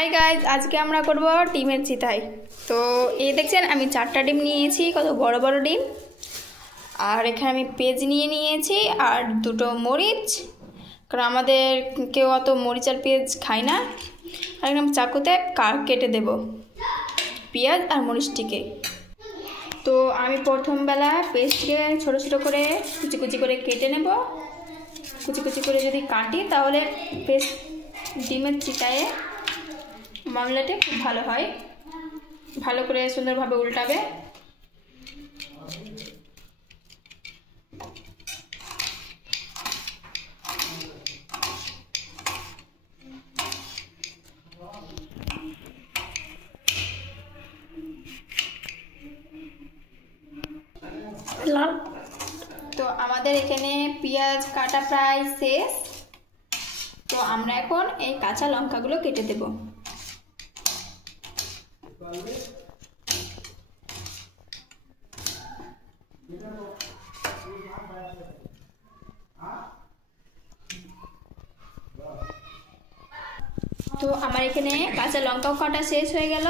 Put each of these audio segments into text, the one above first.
Hi guys, আজকে আমরা করব ডিমের চিতাই। তো এই দেখছেন আমি 4টা ডিম নিয়েছি, কত বড় বড় ডিম। আর এখানে আমি পেঁয়াজ নিয়েছি আর 2টো মরিচ, কারণ আমাদের কেউ অত মরিচ আর পেঁয়াজ খায় না। আর এখানে আমি চাকুতে কেটে দেব পেঁয়াজ আর মরিচটিকে। তো আমি প্রথমবেলা পেঁয়াজকে ছোটো ছোটো করে কুচি কুচি করে কেটে নেব। কুচি কুচি করে যদি কাটি তাহলে পেস্ট ডিমের চিতায়ে মামলাটি খুব ভালো হয়। ভালো করে সুন্দরভাবে উল্টাবে। তো আমাদের এখানে পেঁয়াজ কাটা প্রায় শেষ। তো আমরা এখন এই কাঁচা লঙ্কাগুলো কেটে দেব। তো আমার এখানে কাঁচা লঙ্কাও কাটা শেষ হয়ে গেল।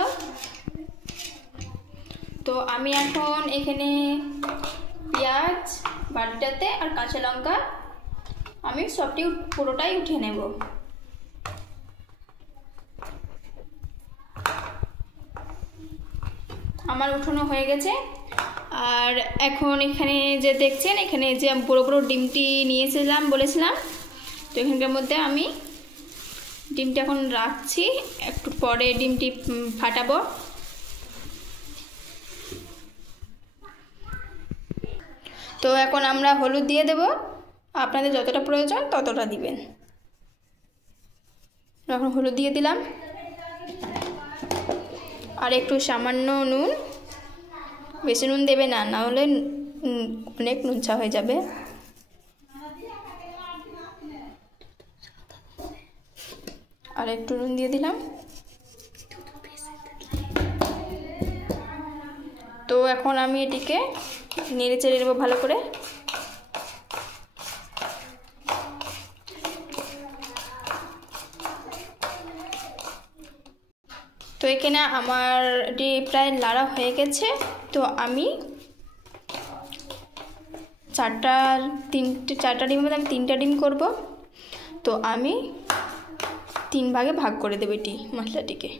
তো আমি এখন এখানে পেঁয়াজ বাটিটাতে আর কাঁচা লঙ্কা আমি সবটি পুরোটাই উঠে নেব। আমার উঠানো হয়ে গেছে। আর এখন এখানে যে দেখছেন, এখানে যে বড় বড় ডিমটি নিয়েছিলাম বলেছিলাম, তো এখানকার মধ্যে আমি ডিমটা এখন রাখছি, একটু পরে ডিমটি ফাটাবো। তো এখন আমরা হলুদ দিয়ে দেব, আপনাদের যতটা প্রয়োজন ততটা দিবেন। এখন হলুদ দিয়ে দিলাম আর একটু সামান্য নুন, বেশি নুন দেবে না, না হলে অনেক নুনচা হয়ে যাবে। আর একটু নুন দিয়ে দিলাম। তো এখন আমি এটিকে নেড়ে চেড়ে নেব ভালো করে। তো এখানে আমার এটি প্রায় লাড়া হয়ে গেছে। তো আমি চারটা ডিমের মধ্যে আমি 3টা ডিম করব। তো আমি 3 ভাগে ভাগ করে দেব এটি মশলাটিকে।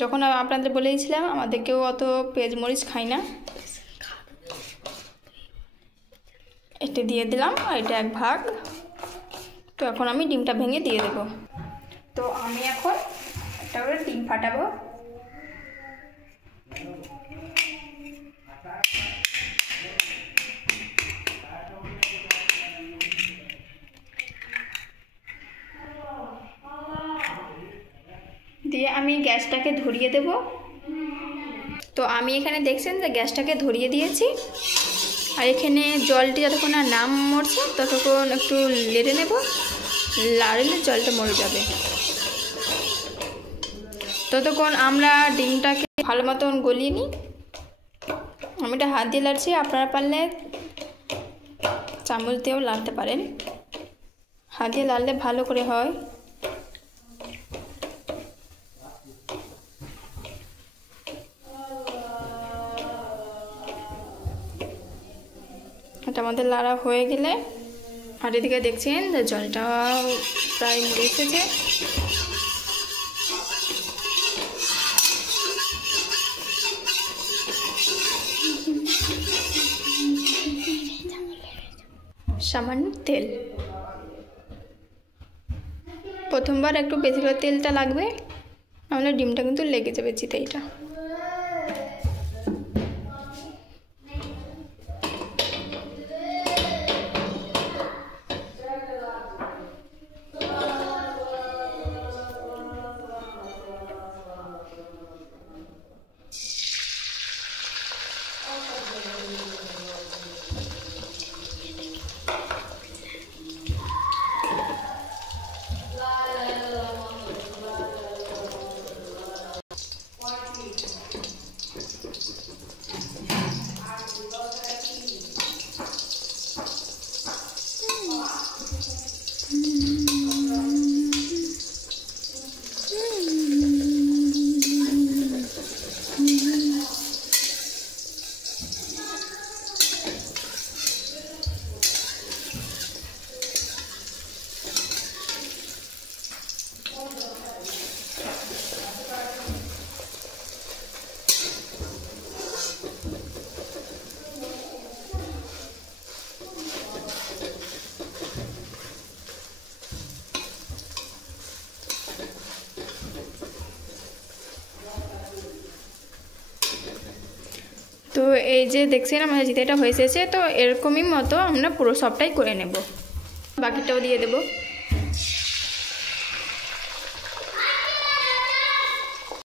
যখন আপনাদের বলেছিলাম আমাদের কেউ অত পেঁয়াজ মরিচ খায় না, এটা দিয়ে দিলাম আর এটা 1 ভাগ। তো এখন আমি ডিমটা ভেঙে দিয়ে দেব। তো আমি এখন একটা করে ডিম ফাটাবো। দিয়ে আমি গ্যাসটাকে ধরিয়ে দেব। তো আমি এখানে দেখছেন যে গ্যাসটাকে ধরিয়ে দিয়েছি। আর এখানে জলটি যতক্ষণ না নাম মরছে ততক্ষণ একটু লেড়ে নেব, লাড়লে জলটা মরে যাবে। ততক্ষণ আমরা ডিমটাকে ভালো মতন গলিয়ে নিই। আমি এটা হাত দিয়ে লাড়ছি, আপনারা পারলে চামচ দিয়েও লাড়তে পারেন। হাত দিয়ে লাড়লে ভালো করে হয়। এটা আমাদের লাড়া হয়ে গেলে, আর এদিকে দেখছেন যে জলটা প্রায় মরে এসেছে। সামান্য তেল, প্রথমবার একটু বেশি করে তেলটা লাগবে, নাহলে ডিমটা কিন্তু লেগে যাবে চিতাইটা। তো এই যে দেখছেন আমাদের চিতাইটা হয়ে এসেছে, তো এরকমই মতো আমরা পুরো সবটাই করে নেব। বাকিটাও দিয়ে দেবো।